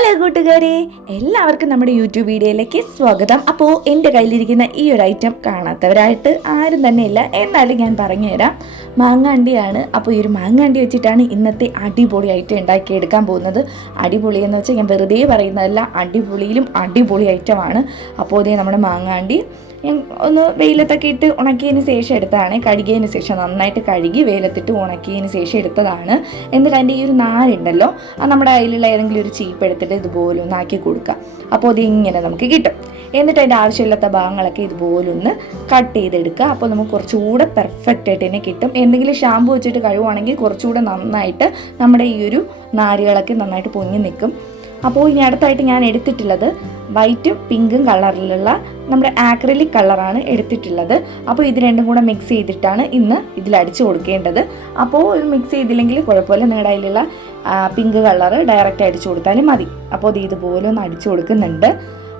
Hello കൂട്ടുകാരെ എല്ലാവർക്കും നമ്മുടെ യൂട്യൂബ് വീഡിയോയിലേക്ക് സ്വാഗതം. അപ്പോൾ എന്റെ കയ്യിലിരിക്കുന്ന ഈ ഒരു ഐറ്റം കാണാത്തവരായിട്ട് ആരും തന്നെ ഇല്ല എന്നാലും ഞാൻ പറഞ്ഞുതരാം. മാങ്ങാണ്ടിയാണ്. അപ്പോൾ ഈ ഒരു മാങ്ങാണ്ടി വെച്ചിട്ടാണ് ഇന്നത്തെ അടിപൊളി ഐറ്റം ഉണ്ടാക്കിയെടുക്കാൻ പോകുന്നത്. അടിപൊളി എന്ന് വെച്ചാൽ ഞാൻ വെറുതെ പറയുന്നതല്ല അടിപൊളിയിലും അടിപൊളി ഐറ്റമാണ് അപ്പോൾ ഇതേ നമ്മുടെ മാങ്ങാണ്ടി. ഒന്ന് വെയിലത്തൊക്കെ ഇട്ട് ഉണക്കിയതിന് ശേഷം എടുത്തതാണ്. കഴുകിയതിന് ശേഷം നന്നായിട്ട് കഴുകി വെയിലത്തിട്ട് ഉണക്കിയതിന് ശേഷം എടുത്തതാണ്. എന്നിട്ട് അതിന്റെ ഈ ഒരു നാരുണ്ടല്ലോ ആ നമ്മുടെ അതിലുള്ള ഏതെങ്കിലും ഒരു ചീപ്പ് എടുത്തിട്ട് ഇതുപോലെ ഒന്ന് ആക്കി കൊടുക്കുക. അപ്പോൾ അത് ഇങ്ങനെ നമുക്ക് കിട്ടും. എന്നിട്ട് അതിന്റെ ആവശ്യമില്ലാത്ത ഭാഗങ്ങളൊക്കെ ഇതുപോലെ ഒന്ന് കട്ട് ചെയ്തെടുക്കുക. അപ്പോൾ നമുക്ക് കുറച്ചുകൂടെ പെർഫെക്റ്റ് ആയിട്ട് തന്നെ കിട്ടും. എന്തെങ്കിലും ഷാമ്പു വെച്ചിട്ട് കഴുകുവാണെങ്കിൽ കുറച്ചുകൂടെ നന്നായിട്ട് നമ്മുടെ ഈ ഒരു നാരുകളൊക്കെ നന്നായിട്ട് പൊങ്ങി നിൽക്കും. അപ്പോൾ ഇനി അടുത്തായിട്ട് ഞാൻ എടുത്തിട്ടുള്ളത് വൈറ്റും പിങ്കും കളറിലുള്ള നമ്മുടെ ആക്രിലിക് കളറാണ് എടുത്തിട്ടുള്ളത്. അപ്പോൾ ഇത് രണ്ടും കൂടെ മിക്സ് ചെയ്തിട്ടാണ് ഇന്ന് ഇതിൽ അടിച്ചു കൊടുക്കേണ്ടത്. അപ്പോൾ ഇത് മിക്സ് ചെയ്തില്ലെങ്കിൽ കുഴപ്പമില്ല. നിങ്ങളുടെ അതിലുള്ള പിങ്ക് കളർ ഡയറക്റ്റ് അടിച്ചു കൊടുത്താലും മതി. അപ്പോൾ ഇത് ഇതുപോലെ ഒന്ന് അടിച്ചു കൊടുക്കുന്നുണ്ട്.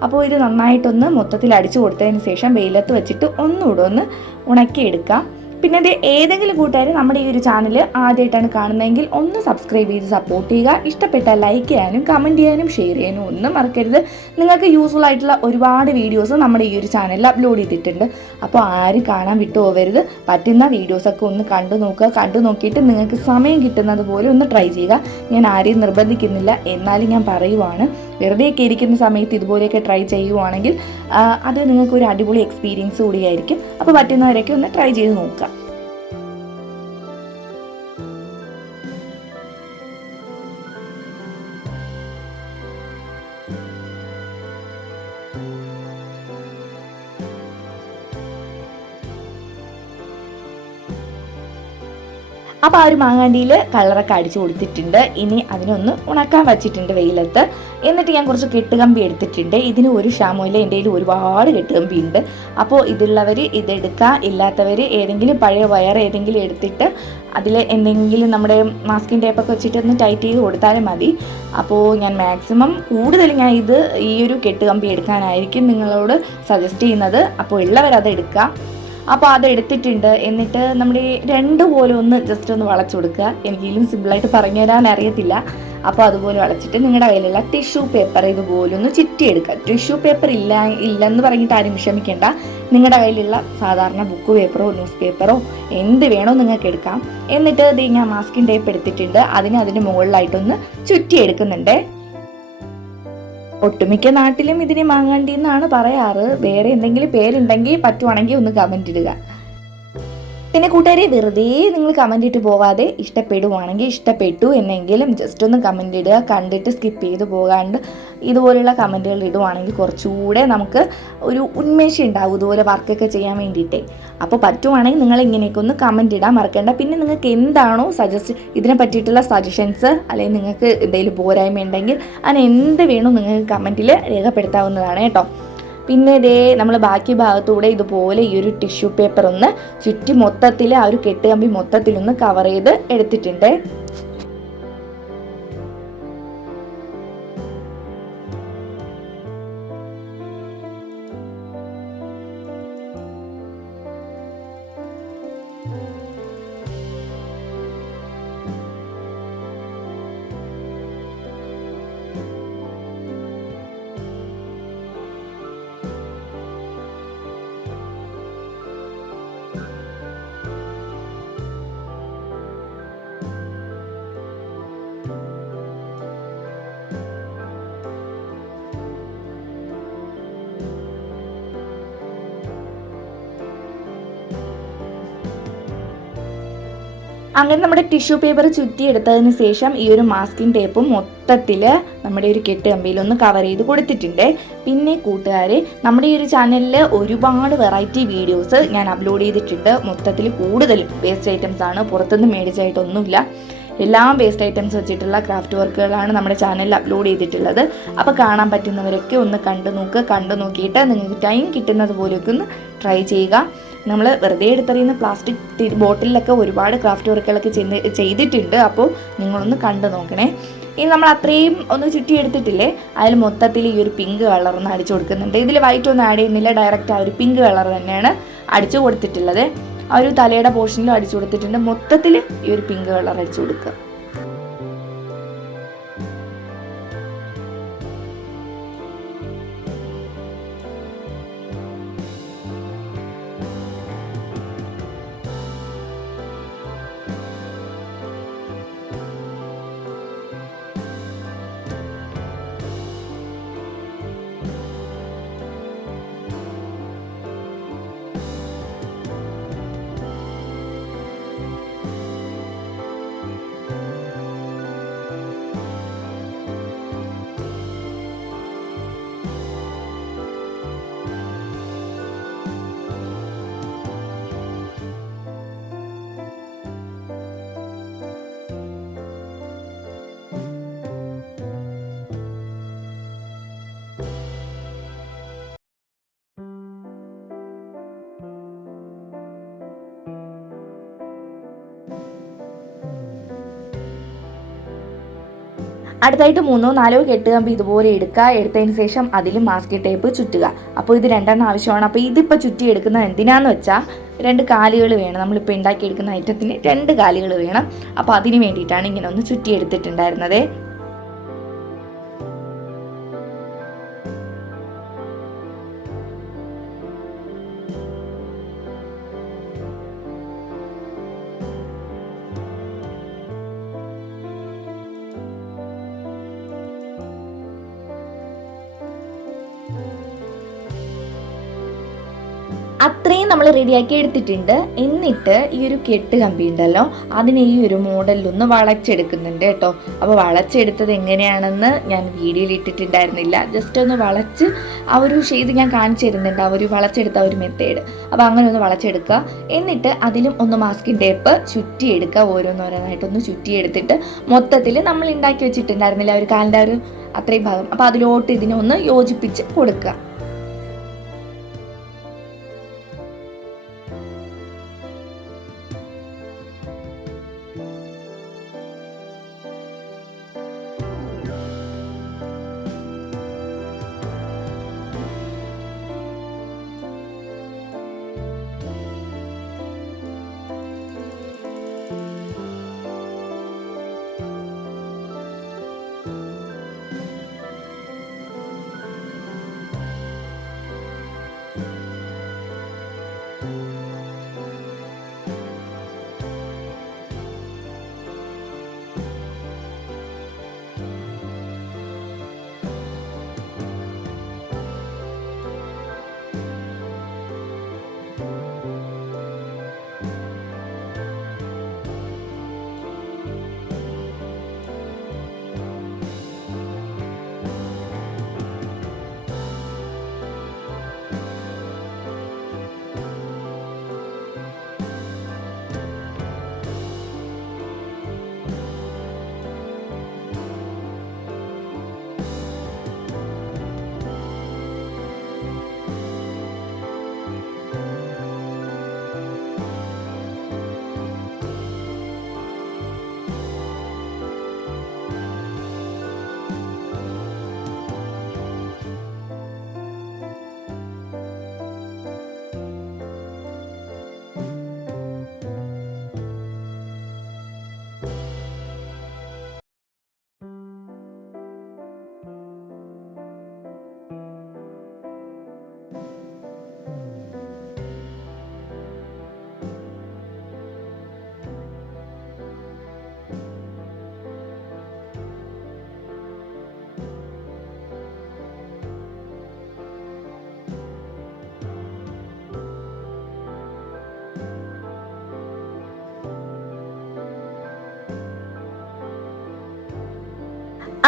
അപ്പോൾ ഇത് നന്നായിട്ടൊന്ന് മൊത്തത്തിൽ അടിച്ചു കൊടുത്തതിന് ശേഷം വെയിലത്ത് വെച്ചിട്ട് ഒന്നുകൂടെ ഒന്ന് ഉണക്കിയെടുക്കാം. പിന്നെ ഇത് ഏതെങ്കിലും കൂട്ടുകാർ നമ്മുടെ ഈ ഒരു ചാനൽ ആദ്യമായിട്ടാണ് കാണുന്നതെങ്കിൽ ഒന്ന് സബ്സ്ക്രൈബ് ചെയ്ത് സപ്പോർട്ട് ചെയ്യുക. ഇഷ്ടപ്പെട്ട ലൈക്ക് ചെയ്യാനും കമന്റ് ചെയ്യാനും ഷെയർ ചെയ്യാനും ഒന്നും മറക്കരുത്. നിങ്ങൾക്ക് യൂസ്ഫുൾ ആയിട്ടുള്ള ഒരുപാട് വീഡിയോസ് നമ്മുടെ ഈ ഒരു ചാനലിൽ അപ്ലോഡ് ചെയ്തിട്ടുണ്ട്. അപ്പോൾ ആരും കാണാൻ വിട്ടു പോകരുത് പറ്റുന്ന വീഡിയോസൊക്കെ ഒന്ന് കണ്ടു നോക്കുക. കണ്ടു നോക്കിയിട്ട് നിങ്ങൾക്ക് സമയം കിട്ടുന്നത് പോലെ ഒന്ന് ട്രൈ ചെയ്യുക. ഞാൻ ആരെയും നിർബന്ധിക്കുന്നില്ല. എന്നാലും ഞാൻ പറയുവാണ്. വെറുതെയൊക്കെ ഇരിക്കുന്ന സമയത്ത് ഇതുപോലെയൊക്കെ ട്രൈ ചെയ്യുവാണെങ്കിൽ അത് നിങ്ങൾക്ക് ഒരു അടിപൊളി എക്സ്പീരിയൻസ് കൂടിയായിരിക്കും. അപ്പോൾ പറ്റുന്നവരൊക്കെ ഒന്ന് ട്രൈ ചെയ്ത് നോക്കുക. അപ്പോൾ ആ ഒരു മാങ്ങാണ്ടിയിൽ കളറൊക്കെ അടിച്ചു കൊടുത്തിട്ടുണ്ട്. ഇനി അതിനൊന്ന് ഉണക്കാൻ വച്ചിട്ടുണ്ട് വെയിലത്ത്. എന്നിട്ട് ഞാൻ കുറച്ച് കെട്ടുകമ്പി എടുത്തിട്ടുണ്ട്. ഇതിന് ഒരു ക്ഷാമമില്ല എന്റെ കയ്യിൽ ഒരുപാട് കെട്ടുകമ്പി ഉണ്ട് അപ്പോൾ ഇതുള്ളവർ ഇതെടുക്കുക ഇല്ലാത്തവർ ഏതെങ്കിലും പഴയ വയർ ഏതെങ്കിലും എടുത്തിട്ട് അതിൽ എന്തെങ്കിലും നമ്മുടെ മാസ്കിൻ ടേപ്പൊക്കെ വെച്ചിട്ട് ഒന്ന് ടൈറ്റ് ചെയ്ത് കൊടുത്താലും മതി. അപ്പോൾ ഞാൻ മാക്സിമം കൂടുതൽ ഞാൻ ഇത് ഈ ഒരു കെട്ടുകമ്പി എടുക്കാനായിരിക്കും നിങ്ങളോട് സജസ്റ്റ് ചെയ്യുന്നത്. അപ്പോൾ ഉള്ളവരത് എടുക്കുക അപ്പോൾ അത് എടുത്തിട്ടുണ്ട്. എന്നിട്ട് നമ്മുടെ രണ്ട് പോലെ ഒന്ന് ജസ്റ്റ് ഒന്ന് വളച്ചു കൊടുക്കുക. എനിക്കെങ്കിലും സിമ്പിളായിട്ട് പറഞ്ഞു തരാൻ അറിയത്തില്ല. അപ്പോൾ അതുപോലെ വളച്ചിട്ട് നിങ്ങളുടെ കയ്യിലുള്ള ടിഷ്യൂ പേപ്പർ ഇതുപോലെ ഒന്ന് ചുറ്റിയെടുക്കുക. ടിഷ്യൂ പേപ്പർ ഇല്ല ഇല്ലെന്ന് പറഞ്ഞിട്ട് ആരും വിഷമിക്കേണ്ട. നിങ്ങളുടെ കയ്യിലുള്ള സാധാരണ ബുക്ക് പേപ്പറോ ന്യൂസ് പേപ്പറോ എന്ത് വേണോ നിങ്ങൾക്ക് എടുക്കാം. എന്നിട്ട് ഇത് ഞാൻ മാസ്കിൻ ടേപ്പ് എടുത്തിട്ടുണ്ട്. അതിന് അതിന്റെ മുകളിലായിട്ടൊന്ന് ചുറ്റിയെടുക്കുന്നുണ്ട്. ഒട്ടുമിക്ക നാട്ടിലും ഇതിനെ മാങ്ങാണ്ടി എന്നാണ് പറയാറ്. വേറെ എന്തെങ്കിലും പേരുണ്ടെങ്കിൽ പറ്റുവാണെങ്കിൽ ഒന്ന് കമന്റ് ഇടുക. പിന്നെ കൂട്ടുകാരെ വെറുതെ നിങ്ങൾ കമന്റ് ഇട്ട് പോവാതെ ഇഷ്ടപ്പെടുവാണെങ്കിൽ ഇഷ്ടപ്പെട്ടു എന്നെങ്കിലും ജസ്റ്റ് ഒന്ന് കമന്റ് ഇടുക. കണ്ടിട്ട് സ്കിപ്പ് ചെയ്ത് പോകാണ്ട് ഇതുപോലുള്ള കമന്റുകൾ ഇടുവാണെങ്കിൽ കുറച്ചുകൂടെ നമുക്ക് ഒരു ഉന്മേഷം ഉണ്ടാവും ഇതുപോലെ വർക്കൊക്കെ ചെയ്യാൻ വേണ്ടിയിട്ടേ. അപ്പോൾ പറ്റുവാണെങ്കിൽ നിങ്ങൾ ഇങ്ങനെയൊക്കെ ഒന്ന് കമന്റ് ഇടാൻ മറക്കണ്ട. പിന്നെ നിങ്ങൾക്ക് എന്താണോ സജസ്റ്റ് ഇതിനെ പറ്റിയിട്ടുള്ള സജഷൻസ് അല്ലെങ്കിൽ നിങ്ങൾക്ക് എന്തെങ്കിലും പോരായ്മ ഉണ്ടെങ്കിൽ അതിന് എന്ത് വേണോ നിങ്ങൾക്ക് കമന്റിൽ രേഖപ്പെടുത്താവുന്നതാണ് കേട്ടോ. പിന്നെ ഇതേ നമ്മൾ ബാക്കി ഭാഗത്തൂടെ ഇതുപോലെ ഈ ഒരു ടിഷ്യൂ പേപ്പർ ഒന്ന് ചുറ്റി മൊത്തത്തിൽ ആ ഒരു കെട്ടുകമ്പി മൊത്തത്തിലൊന്ന് കവർ ചെയ്ത് എടുത്തിട്ടുണ്ട്. അങ്ങനെ നമ്മുടെ ടിഷ്യൂ പേപ്പർ ചുറ്റിയെടുത്തതിന് ശേഷം ഈ ഒരു മാസ്കിംഗ് ടേപ്പ് മൊത്തത്തിൽ നമ്മുടെ ഒരു കെട്ട് കമ്പിയിൽ ഒന്ന് കവർ ചെയ്ത് കൊടുത്തിട്ടുണ്ട്. പിന്നെ കൂട്ടുകാരെ നമ്മുടെ ഈ ഒരു ചാനലിൽ ഒരുപാട് വെറൈറ്റി വീഡിയോസ് ഞാൻ അപ്ലോഡ് ചെയ്തിട്ടുണ്ട്. മൊത്തത്തിൽ കൂടുതലും വേസ്റ്റ് ഐറ്റംസ് ആണ്. പുറത്തുനിന്ന് മേടിച്ചായിട്ടൊന്നുമില്ല എല്ലാം വേസ്റ്റ് ഐറ്റംസ് വെച്ചിട്ടുള്ള ക്രാഫ്റ്റ് വർക്കുകളാണ് നമ്മുടെ ചാനലിൽ അപ്ലോഡ് ചെയ്തിട്ടുള്ളത്. അപ്പോൾ കാണാൻ പറ്റുന്നവരൊക്കെ ഒന്ന് കണ്ടു നോക്കുക കണ്ടു നോക്കിയിട്ട് നിങ്ങൾക്ക് ടൈം കിട്ടുന്നത് പോലെയൊക്കെ ഒന്ന് ട്രൈ ചെയ്യുക. നമ്മൾ വെറുതെ എടുത്തെറിയുന്ന പ്ലാസ്റ്റിക് ബോട്ടിലൊക്കെ ഒരുപാട് ക്രാഫ്റ്റ് വർക്കുകളൊക്കെ ചെയ്ത് ചെയ്തിട്ടുണ്ട്. അപ്പോൾ നിങ്ങളൊന്ന് കണ്ടു നോക്കണേ. ഇനി നമ്മൾ അത്രയും ഒന്ന് ചുറ്റി എടുത്തിട്ടില്ലേ? അതിൽ മൊത്തത്തിൽ ഈ ഒരു പിങ്ക് കളർ ഒന്ന് അടിച്ചു കൊടുക്കുന്നുണ്ട്. ഇതിൽ വൈറ്റ് ഒന്നും ആഡ് ചെയ്യുന്നില്ല. ഡയറക്റ്റ് ആ ഒരു പിങ്ക് കളർ തന്നെയാണ് അടിച്ചു കൊടുത്തിട്ടുള്ളത്. ആ ഒരു തലയുടെ പോർഷനിലും അടിച്ചു കൊടുത്തിട്ടുണ്ട്. മൊത്തത്തിൽ ഈ ഒരു പിങ്ക് കളർ അടിച്ചു കൊടുക്കുക. അടുത്തായിട്ട് മൂന്നോ നാലോ കെട്ട് കമ്പി ഇതുപോലെ എടുക്കുക. എടുത്തതിന് ശേഷം അതിൽ മാസ്കി ടേപ്പ് ചുറ്റുക. അപ്പോൾ ഇത് രണ്ടെണ്ണം ആവശ്യമാണ്. അപ്പോൾ ഇതിപ്പോൾ ചുറ്റി എടുക്കുന്നത് എന്തിനാന്ന് വെച്ചാൽ രണ്ട് കാലുകൾ വേണം. നമ്മളിപ്പോൾ ഉണ്ടാക്കിയെടുക്കുന്ന ഐറ്റത്തിന് രണ്ട് കാലുകൾ വേണം. അപ്പോൾ അതിന് വേണ്ടിയിട്ടാണ് ഇങ്ങനെ ഒന്ന് ചുറ്റി എടുത്തിട്ടുണ്ടായിരുന്നത്. നമ്മൾ റെഡിയാക്കി എടുത്തിട്ടുണ്ട്. എന്നിട്ട് ഈ ഒരു കെട്ട് കമ്പി ഉണ്ടല്ലോ അതിനെ ഈ ഒരു മോഡലിലൊന്ന് വളച്ചെടുക്കുന്നുണ്ട് കേട്ടോ. അപ്പോൾ വളച്ചെടുത്തത് എങ്ങനെയാണെന്ന് ഞാൻ വീഡിയോയിൽ ഇട്ടിട്ടുണ്ടായിരുന്നില്ല. ജസ്റ്റ് ഒന്ന് വളച്ച് ആ ഒരു ഷെയ്ത് ഞാൻ കാണിച്ചു തരുന്നുണ്ട് ആ ഒരു വളച്ചെടുത്ത ഒരു മെത്തേഡ് അപ്പോൾ അങ്ങനെ ഒന്ന് വളച്ചെടുക്കുക. എന്നിട്ട് അതിലും ഒന്ന് മാസ്കിൻ ടേപ്പ് ചുറ്റിയെടുക്കുക ഓരോന്നോരോന്നായിട്ടൊന്ന് ചുറ്റിയെടുത്തിട്ട് മൊത്തത്തിൽ നമ്മൾ ഉണ്ടാക്കി വെച്ചിട്ടുണ്ടായിരുന്നില്ല ഒരു കാലിന്റെ ഒരു അത്രയും ഭാഗം. അപ്പോൾ അതിലോട്ട് ഇതിനെ ഒന്ന് യോജിപ്പിച്ച് കൊടുക്കുക.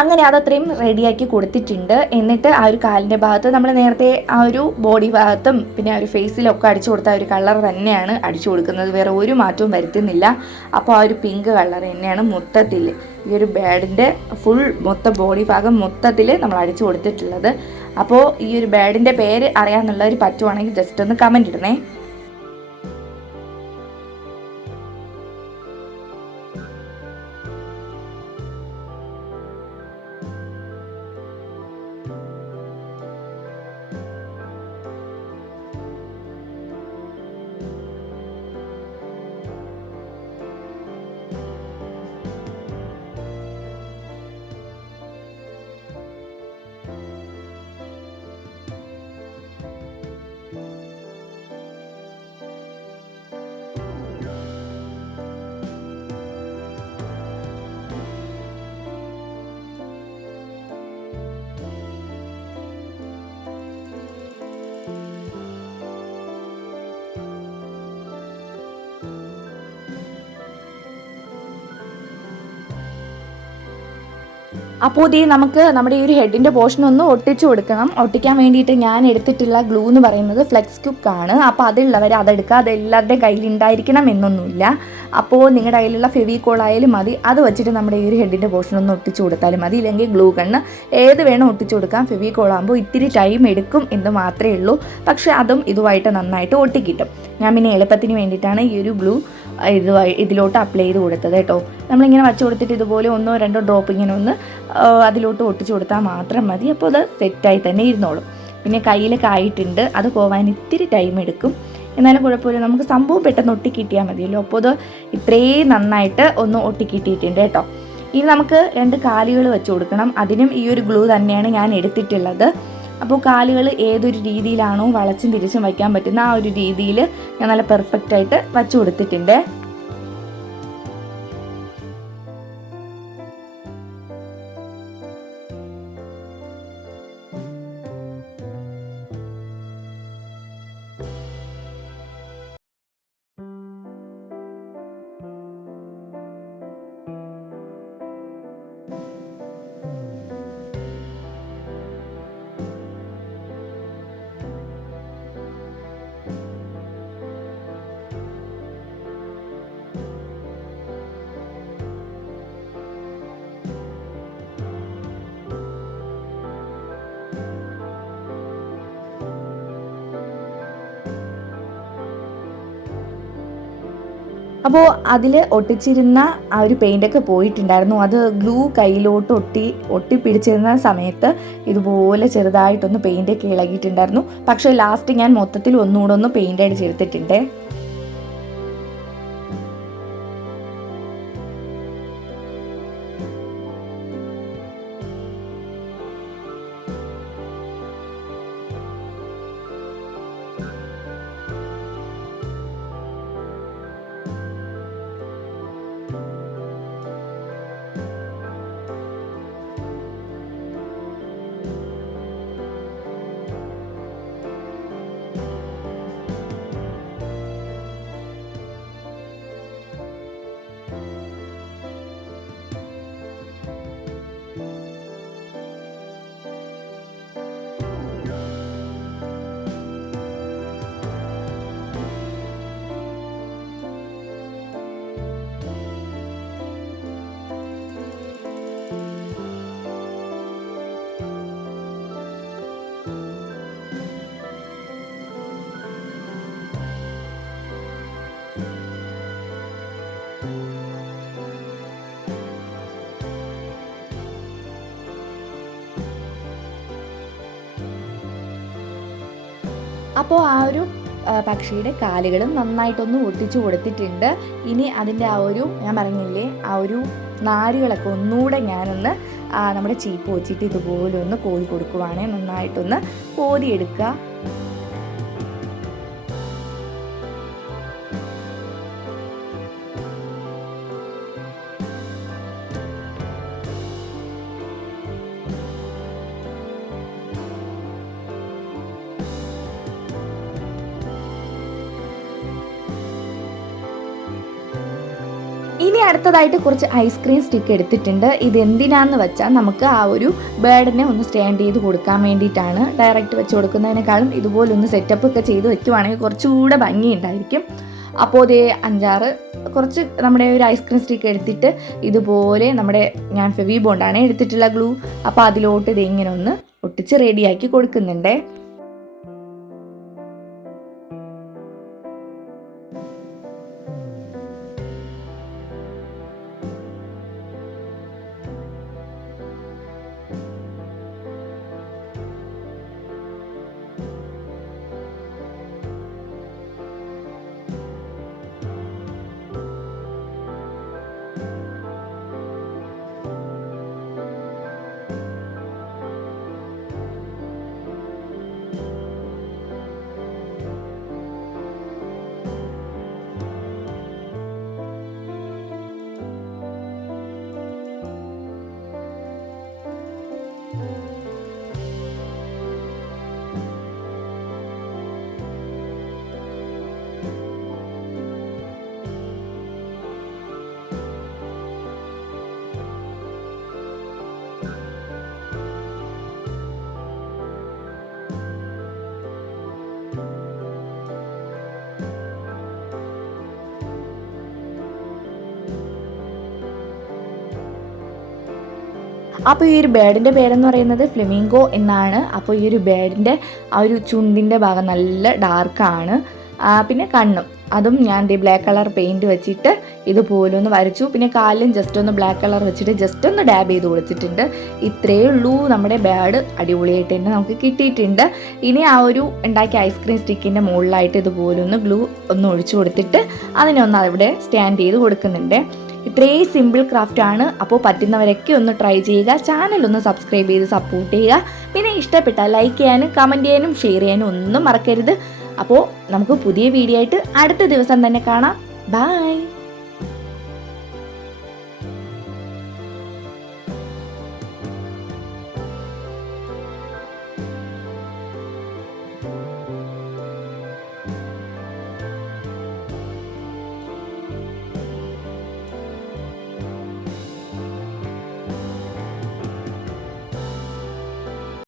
അങ്ങനെ അതത്രയും റെഡിയാക്കി കൊടുത്തിട്ടുണ്ട്. എന്നിട്ട് ആ ഒരു കാലിന്റെ ഭാഗത്ത് നമ്മൾ നേരത്തെ ആ ഒരു ബോഡി ഭാഗത്തും പിന്നെ ആ ഒരു ഫേസിലൊക്കെ അടിച്ചു കൊടുത്ത ആ ഒരു കളർ തന്നെയാണ് അടിച്ചു കൊടുക്കുന്നത്. വേറെ ഒരു മാറ്റവും വരുത്തുന്നില്ല. അപ്പോൾ ആ ഒരു പിങ്ക് കളർ തന്നെയാണ് മൊത്തത്തിൽ ഈ ഒരു ബാഡിന്റെ ഫുൾ മൊത്തം ബോഡി ഭാഗം മൊത്തത്തിൽ നമ്മൾ അടിച്ചു കൊടുത്തിട്ടുള്ളത്. അപ്പോൾ ഈ ഒരു ബാഡിന്റെ പേര് അറിയാമെന്നുള്ളവർ പറ്റുവാണെങ്കിൽ ജസ്റ്റ് ഒന്ന് കമന്റ് ഇടണേ. അപ്പോൾ ഇതേ നമുക്ക് നമ്മുടെ ഈ ഒരു ഹെഡിന്റെ പോർഷൻ ഒന്ന് ഒട്ടിച്ചു കൊടുക്കണം. ഒട്ടിക്കാൻ വേണ്ടിയിട്ട് ഞാൻ എടുത്തിട്ടുള്ള ഗ്ലൂ എന്ന് പറയുന്നത് ഫ്ലെക്സ് ക്യുക്കാണ് അപ്പോൾ അതുള്ളവർ അതെടുക്കുക അത് എല്ലാവരുടെയും കയ്യിൽ ഉണ്ടായിരിക്കണം എന്നൊന്നുമില്ല. അപ്പോൾ നിങ്ങളുടെ കയ്യിലുള്ള ഫെവിക്കോൾ ആയാലും മതി. അത് വെച്ചിട്ട് നമ്മുടെ ഈ ഒരു ഹെഡിന്റെ പോർഷൻ ഒന്ന് ഒട്ടിച്ചു കൊടുത്താലും മതി. ഇല്ലെങ്കിൽ ഗ്ലൂ കണ്ണ് ഏത് വേണം ഒട്ടിച്ചു കൊടുക്കാം. ഫെവിക്കോൾ ആകുമ്പോൾ ഇത്തിരി ടൈം എടുക്കും എന്ന് മാത്രമേ ഉള്ളൂ. പക്ഷേ അതും ഇതുമായിട്ട് നന്നായിട്ട് ഒട്ടിക്കിട്ടും. ഞാൻ പിന്നെ എളുപ്പത്തിന് വേണ്ടിയിട്ടാണ് ഈ ഒരു ഗ്ലൂ ഇത് ഇതിലോട്ട് അപ്ലൈ ചെയ്ത് കൊടുത്തത് കേട്ടോ. നമ്മളിങ്ങനെ വച്ച് കൊടുത്തിട്ട് ഇതുപോലെ ഒന്നോ രണ്ടോ ഡ്രോപ്പ് ഇങ്ങനെ ഒന്ന് അതിലോട്ട് ഒട്ടിച്ചു കൊടുത്താൽ മാത്രം മതി. അപ്പോൾ അത് സെറ്റായി തന്നെ ഇരുന്നോളും. പിന്നെ കയ്യിൽ കായിട്ടുണ്ട് അത് പോവാൻ ഇത്തിരി ടൈം എടുക്കും. എന്നാലും കുഴപ്പമില്ല. നമുക്ക് സംഭവം പെട്ടെന്ന് ഒട്ടിക്കിട്ടിയാൽ മതിയല്ലോ. അപ്പോൾ അത് ഇത്രയും നന്നായിട്ട് ഒന്ന് ഒട്ടിക്കിട്ടിയിട്ടുണ്ട് കേട്ടോ. ഇനി നമുക്ക് രണ്ട് കാലുകൾ വെച്ച് കൊടുക്കണം. അതിനും ഈ ഒരു ഗ്ലൂ തന്നെയാണ് ഞാൻ എടുത്തിട്ടുള്ളത്. അപ്പോൾ കാലുകൾ ഏതൊരു രീതിയിലാണോ വളച്ചും തിരിച്ചും വയ്ക്കാൻ പറ്റുന്ന ആ ഒരു രീതിയിൽ ഞാൻ നല്ല പെർഫെക്റ്റായിട്ട് വച്ചു കൊടുത്തിട്ടുണ്ട്. അപ്പോൾ അതിൽ ഒട്ടിച്ചിരുന്ന ആ ഒരു പെയിന്റൊക്കെ പോയിട്ടുണ്ടായിരുന്നു. അത് ഗ്ലൂ കയ്യിലോട്ട് ഒട്ടി ഒട്ടിപ്പിടിച്ചിരുന്ന സമയത്ത് ഇതുപോലെ ചെറുതായിട്ടൊന്ന് പെയിന്റൊക്കെ ഇളകിയിട്ടുണ്ടായിരുന്നു. പക്ഷേ ലാസ്റ്റ് ഞാൻ മൊത്തത്തിൽ ഒന്നുകൂടെ ഒന്ന് പെയിന്റ് അടിച്ചെടുത്തിട്ടുണ്ട്. അപ്പോൾ ആ ഒരു പക്ഷിയുടെ കാലുകളും നന്നായിട്ടൊന്ന് ഒട്ടിച്ചു കൊടുത്തിട്ടുണ്ട്. ഇനി അതിന്റെ ആ ഒരു ഞാൻ പറഞ്ഞില്ലേ ആ ഒരു നാരുകളൊക്കെ ഒന്നുകൂടെ ഞാനൊന്ന് നമ്മുടെ ചീപ്പ് വെച്ചിട്ട് ഇതുപോലെ ഒന്ന് കോരി കൊടുക്കുവാണെങ്കിൽ നന്നായിട്ടൊന്ന് കോരിയെടുക്കുക. ഇനി അടുത്തതായിട്ട് കുറച്ച് ഐസ്ക്രീം സ്റ്റിക്ക് എടുത്തിട്ടുണ്ട്. ഇത് എന്തിനാന്ന് വെച്ചാൽ നമുക്ക് ആ ഒരു ബേർഡിനെ ഒന്ന് സ്റ്റാൻഡ് ചെയ്ത് കൊടുക്കാൻ വേണ്ടിയിട്ടാണ് ഡയറക്റ്റ് വെച്ച് കൊടുക്കുന്നതിനേക്കാളും ഇതുപോലൊന്ന് സെറ്റപ്പ് ഒക്കെ ചെയ്ത് വെക്കുവാണെങ്കിൽ കുറച്ചുകൂടെ ഭംഗിയുണ്ടായിരിക്കും. അപ്പോൾ ഇതേ അഞ്ചാറ് കുറച്ച് നമ്മുടെ ഒരു ഐസ്ക്രീം സ്റ്റിക്ക് എടുത്തിട്ട് ഇതുപോലെ നമ്മുടെ ഞാൻ ഫെവി ബോണ്ടാണ് എടുത്തിട്ടുള്ള ഗ്ലൂ അപ്പോൾ അതിലോട്ട് ഇത് ഇങ്ങനെ ഒന്ന് ഒട്ടിച്ച് റെഡിയാക്കി കൊടുക്കുന്നുണ്ടേ. അപ്പോൾ ഈ ഒരു ബേഡിന്റെ പേരെന്ന് പറയുന്നത് ഫ്ലെമിംഗോ എന്നാണ്. അപ്പോൾ ഈ ഒരു ബേഡിന്റെ ആ ഒരു ചുണ്ടിന്റെ ഭാഗം നല്ല ഡാർക്കാണ്. പിന്നെ കണ്ണും. അതും ഞാൻ ദി ബ്ലാക്ക് കളർ പെയിന്റ് വെച്ചിട്ട് ഇതുപോലെ ഒന്ന് വരച്ചു. പിന്നെ കാലിലും ജസ്റ്റ് ഒന്ന് ബ്ലാക്ക് കളർ വെച്ചിട്ട് ജസ്റ്റ് ഒന്ന് ഡാബ് ചെയ്ത് കൊടുത്തിട്ടുണ്ട്. ഇത്രയേ ഉള്ളൂ. നമ്മുടെ ബാഡ് അടിപൊളിയായിട്ട് തന്നെ നമുക്ക് കിട്ടിയിട്ടുണ്ട്. ഇനി ആ ഒരു ഉണ്ടാക്കിയ ഐസ്ക്രീം സ്റ്റിക്കിന്റെ മുകളിലായിട്ട് ഇതുപോലെ ഒന്ന് ഗ്ലൂ ഒന്ന് ഒഴിച്ചു കൊടുത്തിട്ട് അതിനൊന്ന് അവിടെ സ്റ്റാൻഡ് ചെയ്ത് കൊടുക്കുന്നുണ്ട്. ഇത്രയും സിമ്പിൾ ക്രാഫ്റ്റ് ആണ്. അപ്പോൾ പറ്റുന്നവരൊക്കെ ഒന്ന് ട്രൈ ചെയ്യുക. ചാനൽ ഒന്ന് സബ്സ്ക്രൈബ് ചെയ്ത് സപ്പോർട്ട് ചെയ്യുക. പിന്നെ ഇഷ്ടപ്പെട്ടാൽ ലൈക്ക് ചെയ്യാനും കമന്റ് ചെയ്യാനും ഷെയർ ചെയ്യാനും ഒന്നും മറക്കരുത്. അപ്പോൾ നമുക്ക് പുതിയ വീഡിയോ ആയിട്ട് അടുത്ത ദിവസം തന്നെ കാണാം. ബൈ